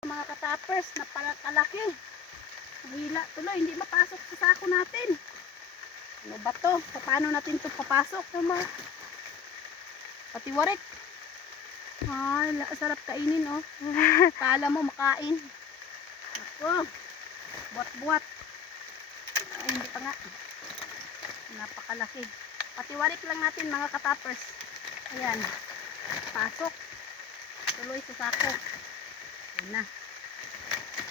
mga katapers, napalakalaki. Mahila tuloy, hindi mapasok sa sako natin. Ano ba to? Paano natin to papasok? Tama. Pati warik. Ay, sarap kainin oh. Kala mo makain. Ako. Buat-buat. Ay, hindi pa nga. Napakalaki. Pati warik lang natin mga katapers. Ayan. Pasok. Tuloy sa sako. Na.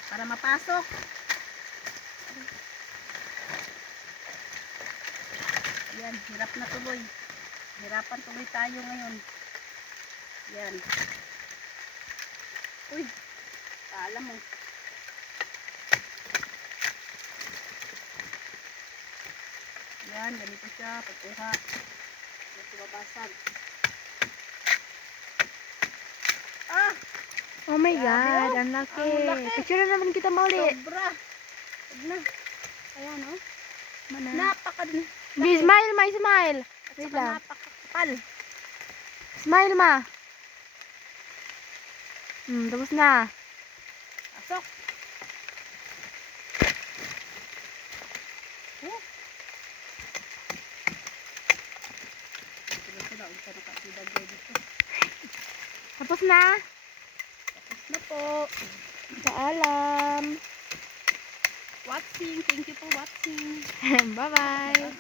Para mapasok. Ayan, hirap na tuloy. Hirapan tuloy tayo ngayon. Ayan. Uy, kala mo. Ayan, ganito siya. Pagkuha. Ito mabasag. Oh my Grabe, God, oh. ang laki. Picture na naman kita mauli. Sobra. Na. Ayan, oh. Mana? Napaka Bi, smile ma, smile. Wait lang. napakakapal. Smile ma. Hmm, tapos na. Pasok. Oh. Tapos na. Na po. Paalam. Watching. Thank you for watching. Bye-bye.